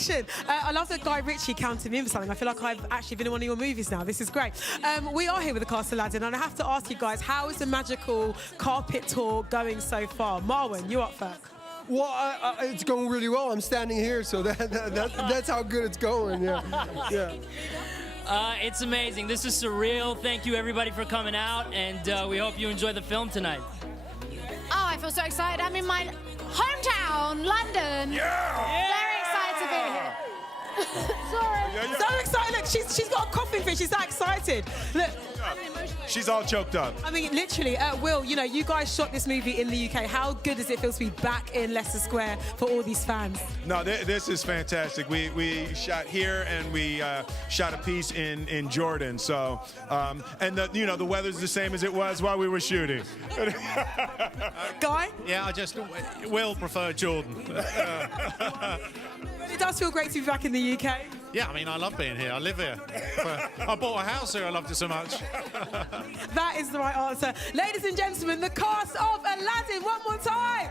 Action. I love that Guy Ritchie counted me in for something. I feel like I've actually been in one of your movies now. This is great. We are here with the cast of Aladdin, and I have to ask you guys, how is the magical carpet tour going so far? Marwan, you up first. Well, it's going really well. I'm standing here, so that's how good it's going. Yeah. It's amazing. This is surreal. Thank you, everybody, for coming out, and we hope you enjoy the film tonight. Oh, I feel so excited. I'm in my hometown, London. Very excited to be here. Sorry. So excited. Look, she's got a coughing fit. She's that excited. Look. She's all choked up. I mean, literally, Will, you know, you guys shot this movie in the UK. How good does it feel to be back in Leicester Square for all these fans? No, this is fantastic. We shot here and we shot a piece in Jordan. So, and the weather's the same as it was while we were shooting. Guy? Yeah, I just will prefer Jordan. It does feel great to be back in the UK. Yeah, I mean, I love being here. I live here. I bought a house here. I loved it so much. That is the right answer. Ladies and gentlemen, the cast of Aladdin, one more time.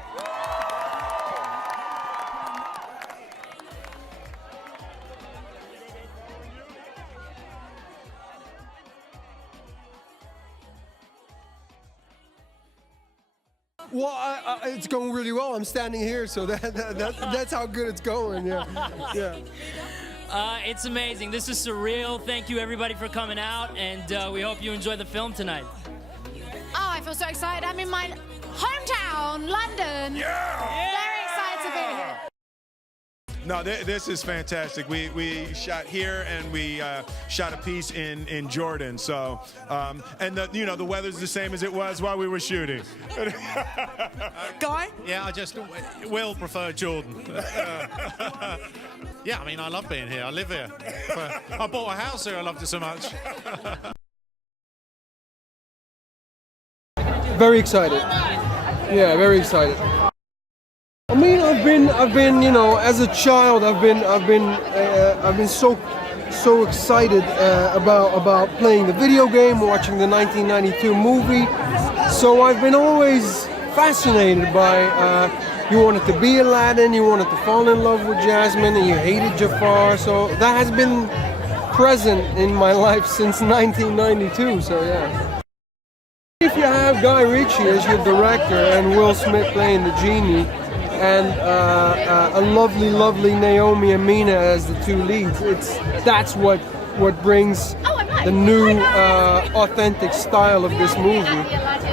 Well, it's going really well. I'm standing here, so that's how good it's going. Yeah. It's amazing. This is surreal. Thank you, everybody, for coming out, and we hope you enjoy the film tonight. Oh, I feel so excited. I'm in my hometown, London. Very excited to be here. No, this is fantastic. We shot here and we shot a piece in Jordan. So, and the weather's the same as it was while we were shooting. Guy? Yeah, I just will prefer Jordan. Yeah, I mean, I love being here. I live here. I bought a house here. I loved it so much. Very excited. Yeah, very excited. I mean, I've been, you know, as a child, I've been so excited about playing the video game, watching the 1992 movie. So I've been always fascinated by. You wanted to be Aladdin, you wanted to fall in love with Jasmine, and you hated Jafar. So that has been present in my life since 1992. So yeah. If you have Guy Ritchie as your director and Will Smith playing the Genie, and a lovely Naomi and Mena as the two leads, that's what brings the new authentic style of this movie,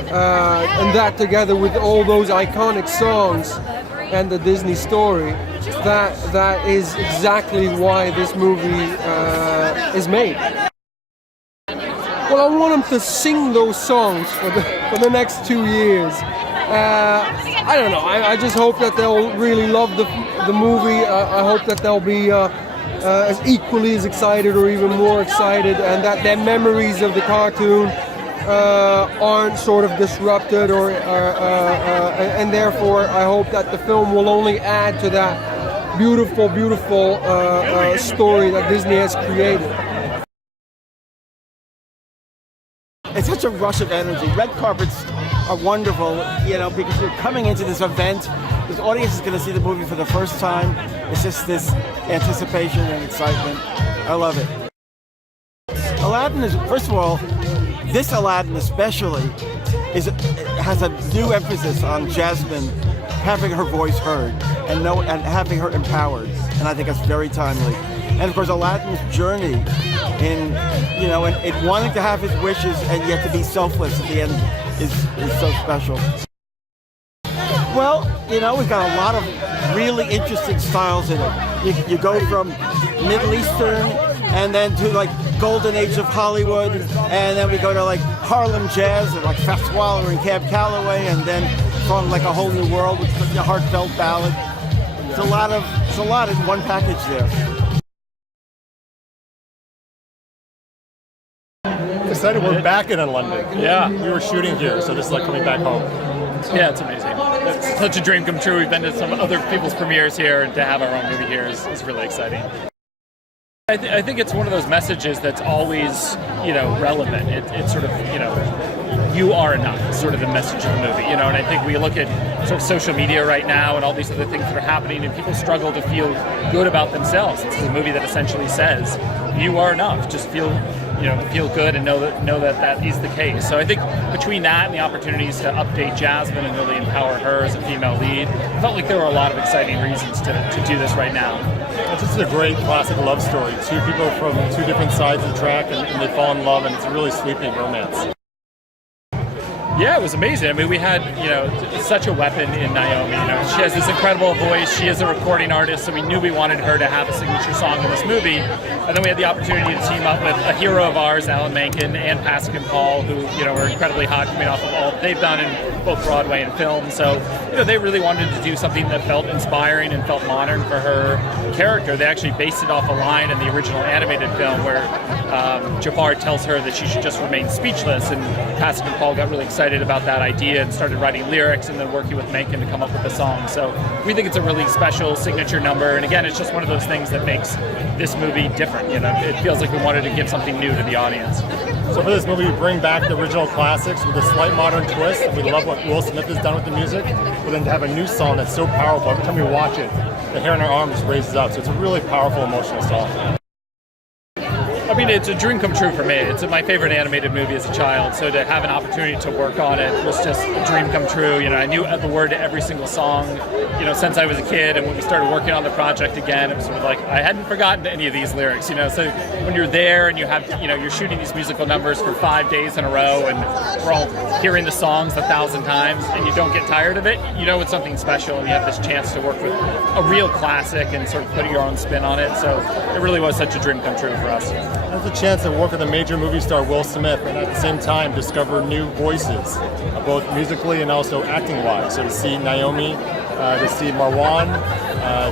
and that together with all those iconic songs and the Disney story, that is exactly why this movie is made. Well, I want them to sing those songs for the next 2 years. I don't know. I just hope that they'll really love the movie. I hope that they'll be as equally as excited or even more excited, and that their memories of the cartoon aren't sort of disrupted, and therefore I hope that the film will only add to that beautiful story that Disney has created. It's such a rush of energy. Red carpets are wonderful, you know, because you're coming into this event. This audience is going to see the movie for the first time. It's just this anticipation and excitement. I love it. Aladdin is, first of all, this Aladdin especially has a new emphasis on Jasmine having her voice heard and having her empowered, and I think that's very timely. And of course, Aladdin's journey in, you know, in wanting to have his wishes and yet to be selfless at the end is so special. Well, you know, we've got a lot of really interesting styles in it. You go from Middle Eastern and then to like golden age of Hollywood, and then we go to like Harlem jazz and like Fats Waller and Cab Calloway, and then from like a whole new world with a heartfelt ballad. It's a lot in one package there. Excited, we're back in London. Yeah. We were shooting here, so this is like coming back home. Yeah, it's amazing. It's such a dream come true. We've been to some other people's premieres here, and to have our own movie here is really exciting. I think it's one of those messages that's always, you know, relevant. It's sort of, you know, you are enough is sort of the message of the movie, you know, and I think we look at sort of social media right now and all these other things that are happening, and people struggle to feel good about themselves. This is a movie that essentially says, you are enough, just feel good and know that is the case. So I think between that and the opportunities to update Jasmine and really empower her as a female lead, I felt like there were a lot of exciting reasons to do this right now. It's just a great classic love story. Two people from two different sides of the track, and they fall in love, and it's a really sweeping romance. Yeah, it was amazing. I mean, we had, you know, such a weapon in Naomi. You know, she has this incredible voice. She is a recording artist, so we knew we wanted her to have a signature song in this movie. And then we had the opportunity to team up with a hero of ours, Alan Menken, and Pascal Paul, who, you know, were incredibly hot coming off of all that they've done in both Broadway and film. So, you know, they really wanted to do something that felt inspiring and felt modern for her character. They actually based it off a line in the original animated film where Jafar tells her that she should just remain speechless, and Pascal Paul got really excited about that idea and started writing lyrics and then working with Menken to come up with the song. So we think it's a really special signature number, and again, it's just one of those things that makes this movie different. You know, it feels like we wanted to give something new to the audience. So for this movie, we bring back the original classics with a slight modern twist. We love what Will Smith has done with the music, but then to have a new song that's so powerful, every time we watch it, the hair on our arm just raises up. So it's a really powerful, emotional song. I mean, it's a dream come true for me. It's my favorite animated movie as a child, so to have an opportunity to work on it was just a dream come true. You know, I knew the word to every single song, you know, since I was a kid, and when we started working on the project again, it was sort of like, I hadn't forgotten any of these lyrics, you know, so when you're there and you have, you know, you're shooting these musical numbers for 5 days in a row, and we're all hearing the songs 1,000 times, and you don't get tired of it, you know it's something special, and you have this chance to work with a real classic and sort of put your own spin on it, so it really was such a dream come true for us. That's a chance to work with a major movie star, Will Smith, and at the same time discover new voices, both musically and also acting-wise. So to see Naomi, to see Marwan,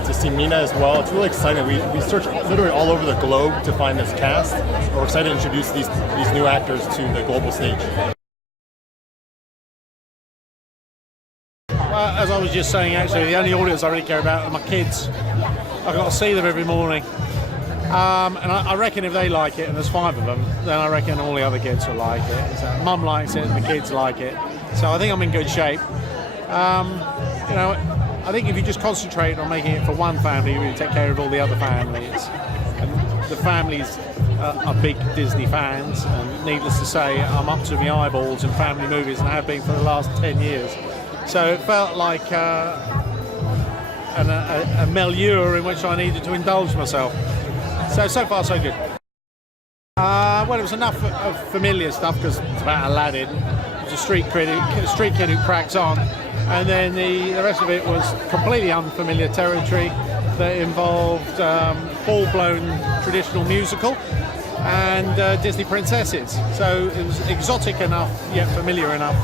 to see Mena as well, it's really exciting. We searched literally all over the globe to find this cast. We're excited to introduce these new actors to the global stage. Well, as I was just saying, actually, the only audience I really care about are my kids. I've got to see them every morning. And I reckon if they like it, and there's 5 of them, then I reckon all the other kids will like it. So Mum likes it, and the kids like it. So I think I'm in good shape. You know, I think if you just concentrate on making it for one family, you really take care of all the other families. And the families are big Disney fans, and needless to say, I'm up to my eyeballs in family movies, and I have been for the last 10 years. So it felt like a milieu in which I needed to indulge myself. So far, so good. Well, it was enough of familiar stuff because it's about Aladdin. It's a street kid who cracks on, and then the rest of it was completely unfamiliar territory that involved full-blown traditional musical and Disney princesses. So it was exotic enough yet familiar enough.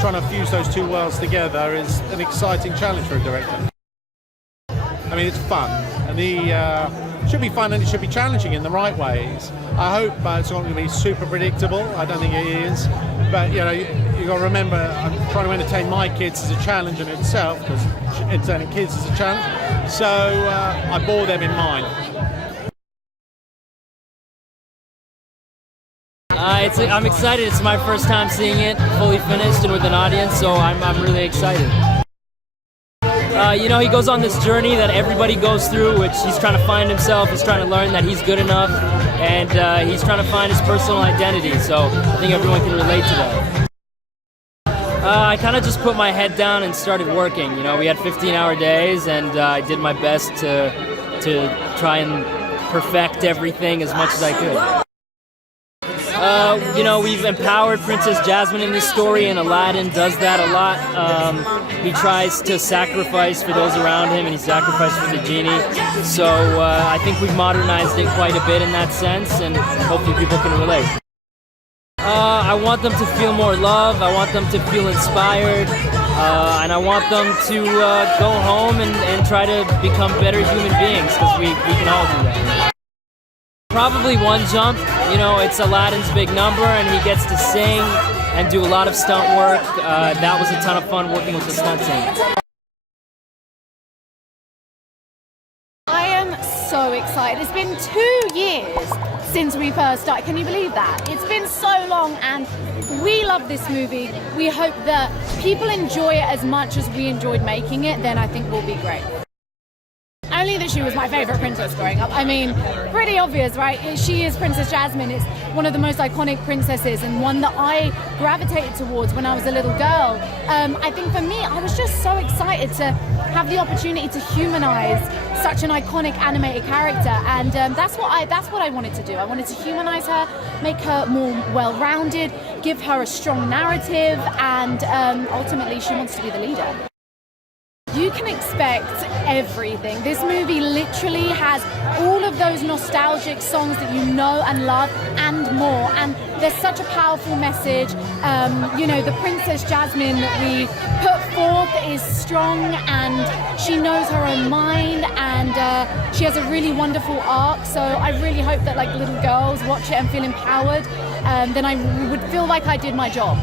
Trying to fuse those two worlds together is an exciting challenge for a director. I mean, it's fun, and it should be fun, and it should be challenging in the right ways. I hope it's not going to be super predictable. I don't think it is, but you know, you got to remember, I'm trying to entertain my kids as a challenge in itself, because entertaining kids is a challenge. So I bore them in mind. I'm excited. It's my first time seeing it fully finished and with an audience, so I'm really excited. You know, he goes on this journey that everybody goes through, which he's trying to find himself, he's trying to learn that he's good enough, and he's trying to find his personal identity, so I think everyone can relate to that. I kind of just put my head down and started working. You know, we had 15-hour days, and I did my best to try and perfect everything as much as I could. We've empowered Princess Jasmine in this story, and Aladdin does that a lot. He tries to sacrifice for those around him, and he sacrificed for the genie. So I think we've modernized it quite a bit in that sense, and hopefully people can relate. I want them to feel more love. I want them to feel inspired. And I want them to go home and try to become better human beings, because we can all do that. Probably one jump. It's Aladdin's big number, and he gets to sing and do a lot of stunt work. That was a ton of fun working with the stunt team. I am so excited. It's been 2 years since we first started. Can you believe that? It's been so long, and we love this movie. We hope that people enjoy it as much as we enjoyed making it. Then I think we'll be great. Only that she was my favorite princess growing up. I mean, pretty obvious, right? She is Princess Jasmine. It's one of the most iconic princesses, and one that I gravitated towards when I was a little girl. I think for me, I was just so excited to have the opportunity to humanize such an iconic animated character, and that's what I wanted to do. I wanted to humanize her, make her more well-rounded, give her a strong narrative, and ultimately she wants to be the leader. You can expect everything. This movie literally has all of those nostalgic songs that you know and love and more. And there's such a powerful message. The Princess Jasmine that we put forth is strong, and she knows her own mind, and she has a really wonderful arc. So I really hope that little girls watch it and feel empowered. Then I would feel like I did my job.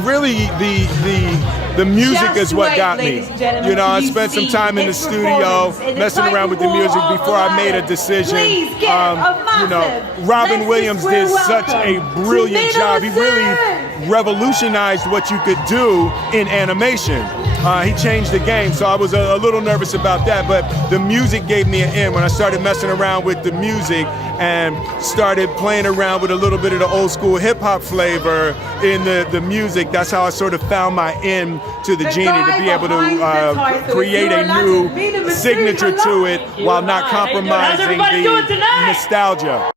Really, the music is what got me. I spent some time in the studio messing around with the music before I made a decision. Robin Williams did such a brilliant job. He really revolutionized what you could do in animation. He changed the game, so I was a little nervous about that, but the music gave me an in. When I started messing around with the music and started playing around with a little bit of the old school hip hop flavor in the music, that's how I sort of found my in to the Genie, to be able to create a new signature to it while not compromising the nostalgia.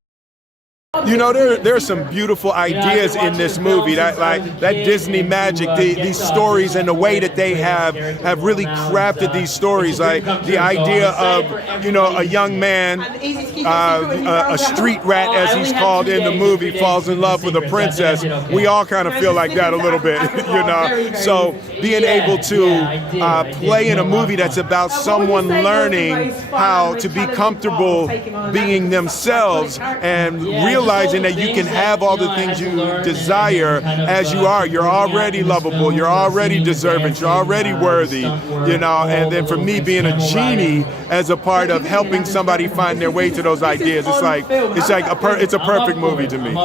There are some beautiful ideas in this movie. That Disney magic, these stories, and the way that they have really crafted these stories. Like the idea of a young man, a street rat as he's called in the movie, falls in love with a princess. We all kind of feel like that a little bit, So being able to play in a movie that's about someone learning how to be comfortable being themselves and realizing that you can have all the things you desire as you are. You're already lovable. You're already deserving. You're already worthy. And then for me, being a genie as a part of helping somebody find their way to those ideas, it's a perfect movie to me.